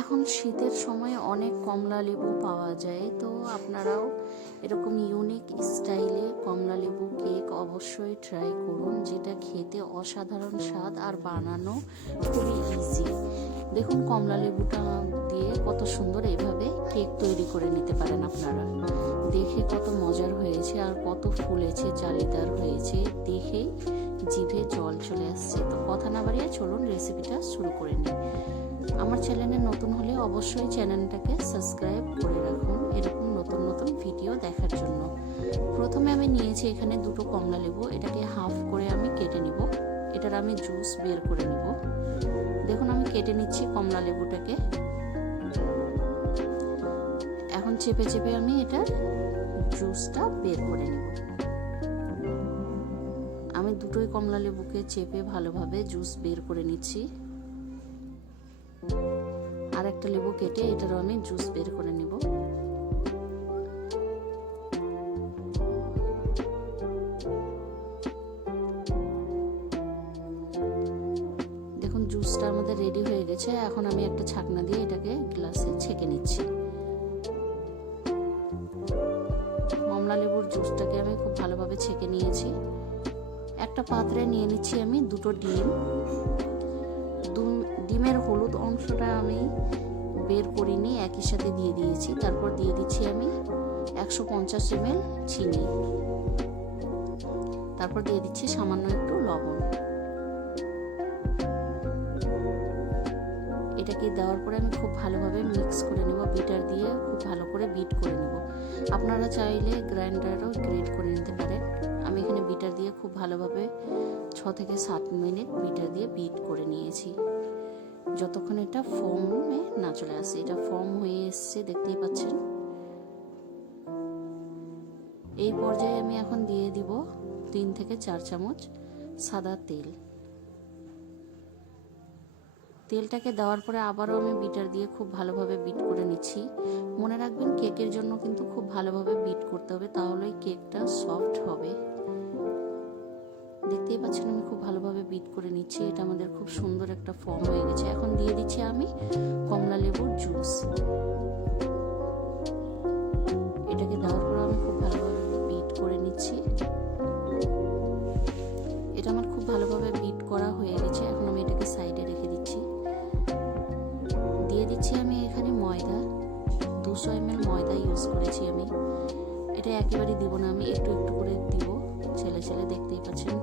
এখন শীতের সময় অনেক কমলা লেবু পাওয়া যায়, তো আপনারাও এরকম ইউনিক স্টাইলে কমলা লেবু কেক অবশ্যই ট্রাই করুন, যেটা খেতে অসাধারণ স্বাদ আর বানানো খুবই ইজি। দেখুন কমলা লেবুটা দিয়ে কত সুন্দর এভাবে কেক তৈরি করে নিতে পারেন আপনারা। দেখে কত মজার হয়েছে আর কত ফুলেছে, জালিদার হয়েছে, দেখেই জিভে জল চলে আসছে। তো কথা না বাড়িয়ে চলুন রেসিপিটা শুরু করে নিই। আমার চ্যানেলে নতুন হলে অবশ্যই চ্যানেলটাকে সাবস্ক্রাইব করে রাখুন এরকম নতুন নতুন ভিডিও দেখার জন্য। প্রথমে আমি নিয়েছি এখানে দুটো কমলা লেবু, এটাকে হাফ করে আমি কেটে নিব। এটার আমি জুস বের করে নিব। দেখুন আমি কেটে নিচ্ছি কমলা লেবুটাকে। এখন চেপে চেপে আমি এটার জুসটা বের করে নিব। আমি দুটোই কমলা লেবুকে চেপে ভালোভাবে জুস বের করে নিচ্ছি। আর একটা লেবু কেটে এটারও আমি জুস বের করে নিব। দেখুন জুসটা আমাদের রেডি হয়ে গেছে। এখন আমি একটা ছাকনা দিয়ে এটাকে গ্লাসে ছেঁকে নিচ্ছি। কমলা লেবুর জুসটাকে আমি খুব ভালোভাবে ছেঁকে নিয়েছি। একটা পাত্রে নিয়ে নিচ্ছি আমি দুটো ডিম। ডিমের হলুদ অংশটা আমি বের করিনি, একই সাথে দিয়ে দিয়েছি। তারপর দিয়ে দিচ্ছি আমি 150 ml চিনি। তারপর দিয়ে দিচ্ছি সামান্য একটু লবণ। এটাকে দেওয়ার পরে আমি খুব ভালোভাবে মিক্স করে নেব, বিটার দিয়ে খুব ভালো করে বিট করে নেব। আপনারা চাইলে গ্রাইন্ডারও গ্রেট করে নিতে পারেন। আমি এখানে বিটার দিয়ে খুব ভালোভাবে 6 থেকে 7 মিনিট বিটার দিয়ে বিট করে নিয়েছি, যতক্ষণ এটা ফর্মে না চলে আসে। এটা ফর্ম হয়ে এসছে, দেখতেই পাচ্ছেন। এই পর্যায়ে আমি এখন দিয়ে দিব 3 থেকে 4 চামচ সাদা তেল। তেলটাকে দেওয়ার পরে আবারও আমি বিটার দিয়ে খুব ভালোভাবে বিট করে নিচ্ছি। মনে রাখবেন কেকের জন্য কিন্তু খুব ভালোভাবে বিট করতে হবে, তাহলেই কেকটা সফট হবে। দেখতেই পাচ্ছেন আমি খুব ভালোভাবে বিট করে নিচ্ছি। এটা আমাদের খুব সুন্দর একটা ফর্ম হয়ে গেছে। এখন দিয়ে দিচ্ছি আমি কমলা লেবুর জুস। এটাকে দেওয়ার পর আমি খুব ভালোভাবে বিট করে নিচ্ছি। এটা আমার খুব ভালোভাবে বিট করা হয়ে গেছে। এখন আমি এটাকে সাইডে রেখে দিচ্ছি। দিয়ে দিচ্ছি আমি এখানে ময়দা, 200 ml ময়দা ইউজ করেছি আমি। এটা একেবারে দিব না, আমি একটু একটু করে দিব, ছেলে ছেলে, দেখতেই পাচ্ছেন।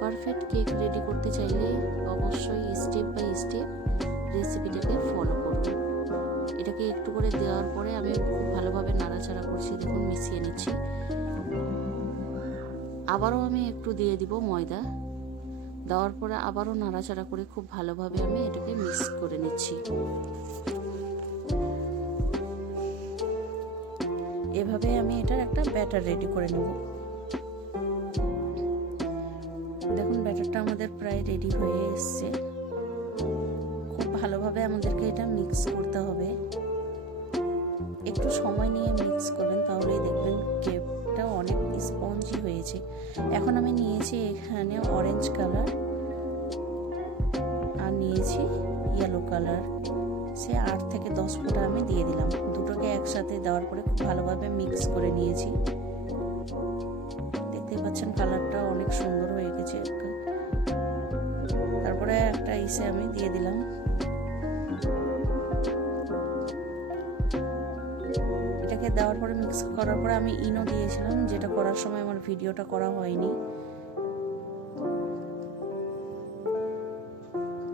পারফেক্ট কেক রেডি করতে চাইলে অবশ্যই স্টেপ বাই স্টেপ রেসিপিটাকে ফলো করুন। এটাকে একটু করে দেওয়ার পরে আমি খুব ভালোভাবে নাড়াচাড়া করছি। দেখুন মিশিয়ে নিচ্ছি। আবারও আমি একটু দিয়ে দিব ময়দা। দেওয়ার পরে আবারও নাড়াচাড়া করে খুব ভালোভাবে আমি এটাকে মিক্স করে নিচ্ছি। এভাবে আমি এটার একটা ব্যাটার রেডি করে নেব। দেখুন ব্যাটারটা আমাদের প্রায় রেডি হয়ে এসছে। খুব ভালোভাবে আমাদেরকে এটা মিক্স করতে হবে। একটু সময় নিয়ে মিক্স করবেন, তাহলেই দেখবেন কেকটা অনেক স্পঞ্জি হয়েছে। এখন আমি নিয়েছি এখানে অরেঞ্জ কালার আর নিয়েছি ইয়েলো কালার। সে 8 থেকে 10 ফোঁটা আমি দিয়ে দিলাম। দুটোকে একসাথে দেওয়ার পরে খুব ভালোভাবে মিক্স করে নিয়েছি। দেখতে পাচ্ছেন কালারটা অনেক সুন্দর হয়ে গেছে। তারপরে একটা ইসে আমি দিয়ে দিলাম। এটাকে দেওয়ার পরে মিক্স করার পরে আমি ইনো দিয়েছিলাম, যেটা করার সময় আমার ভিডিওটা করা হয়নি।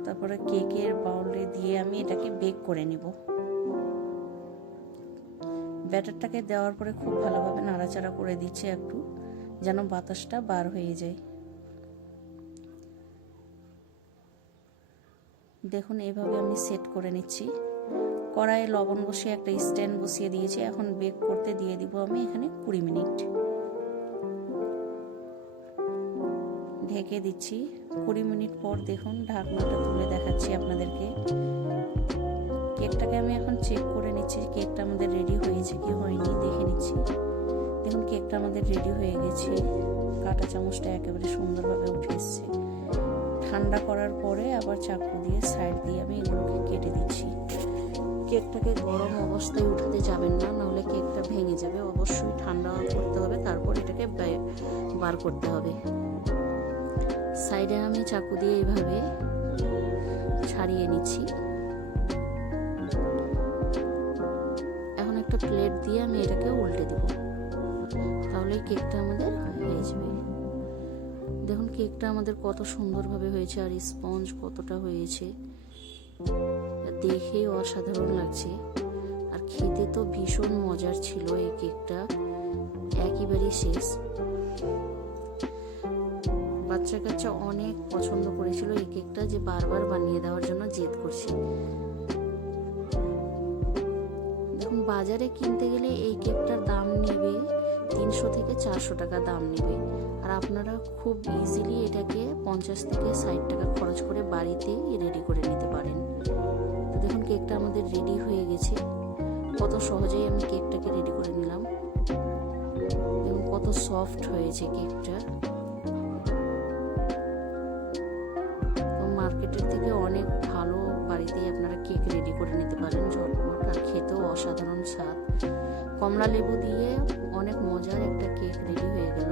তারপরে কেকের বাউলে দিয়ে আমি এটাকে বেক করে নিব। ব্যাটারটাকে দেওয়ার পরে খুব ভালোভাবে নাড়াচাড়া করে দিচ্ছি একটু, যেন বাতাসটা বার হয়ে যায়। দেখুন এভাবে আমি সেট করে নিচ্ছি। কড়াইয়ে লবণ বসিয়ে একটা স্ট্যান্ড বসিয়ে দিয়েছি। এখন বেক করতে দিয়ে দিব আমি এখানে 20 মিনিট। ঢেকে দিচ্ছি। 20 মিনিট পর দেখুন ঢাকনাটা তুলে দেখাচ্ছি আপনাদেরকে। কেকটাকে আমি এখন চেক করে নিচ্ছি, কেকটা আমাদের রেডি হয়েছে কি হয়নি দেখে নিচ্ছি। দেখুন কেকটা আমাদের রেডি হয়ে গেছে। কাঁটা চামচটা একেবারে সুন্দরভাবে উঠে এসছে। ঠান্ডা করার পরে আবার চাকু দিয়ে সাইড দিয়ে আমি এগুলোকে কেটে দিচ্ছি। কেকটাকে গরম অবস্থায় উঠাতে যাবেন না, নাহলে কেকটা ভেঙে যাবে। অবশ্যই ঠান্ডা করতে হবে, তারপর এটাকে বার করতে হবে। সাইডে আমি চাকু দিয়ে এইভাবে ছাড়িয়ে নিচ্ছি। এখন একটা প্লেট দিয়ে আমি এটাকে উল্টে দেব, তাহলে কেকটা আমাদের হয়ে যাবে। দেখুন কেকটা আমাদের কত সুন্দরভাবে হয়েছে, আর স্পঞ্জ কতটা হয়েছে, দেখে অসাধারণ লাগছে। আর খেতে তো ভীষণ মজার ছিল এই কেকটা, একেবারেই শেষ। বাচ্চা কাচ্চা অনেক পছন্দ করেছিল এই কেকটা, যে বারবার বানিয়ে দেওয়ার জন্য জেদ করছে। দেখুন বাজারে কিনতে গেলে এই কেকটার দাম নেবে 300 থেকে 400 টাকা দাম নেবে, আর আপনারা খুব ইজিলি এটাকে 50 থেকে 60 টাকা খরচ করে বাড়িতে রেডি করে নিতে পারেন। তো দেখুন কেকটা আমাদের রেডি হয়ে গেছে, কত সহজেই আমি কেকটাকে রেডি করে নিলাম। দেখুন কত সফট হয়েছে কেকটা। তো মার্কেটের থেকে অনেক ভালো বাড়িতেই আপনারা কেক রেডি করে নিতে পারেন ঝটপট, আর খেতেও অসাধারণ স্বাদ। কমলা লেবু দিয়ে অনেক মজার একটা কেক রেডি হয়ে গেল।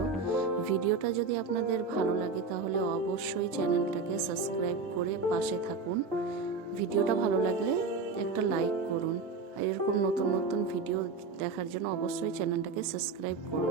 ভিডিওটা যদি আপনাদের ভালো লাগে তাহলে অবশ্যই চ্যানেলটাকে সাবস্ক্রাইব করে পাশে থাকুন। ভিডিওটা ভালো লাগলে একটা লাইক করুন, আর এরকম নতুন নতুন ভিডিও দেখার জন্য অবশ্যই চ্যানেলটাকে সাবস্ক্রাইব করুন।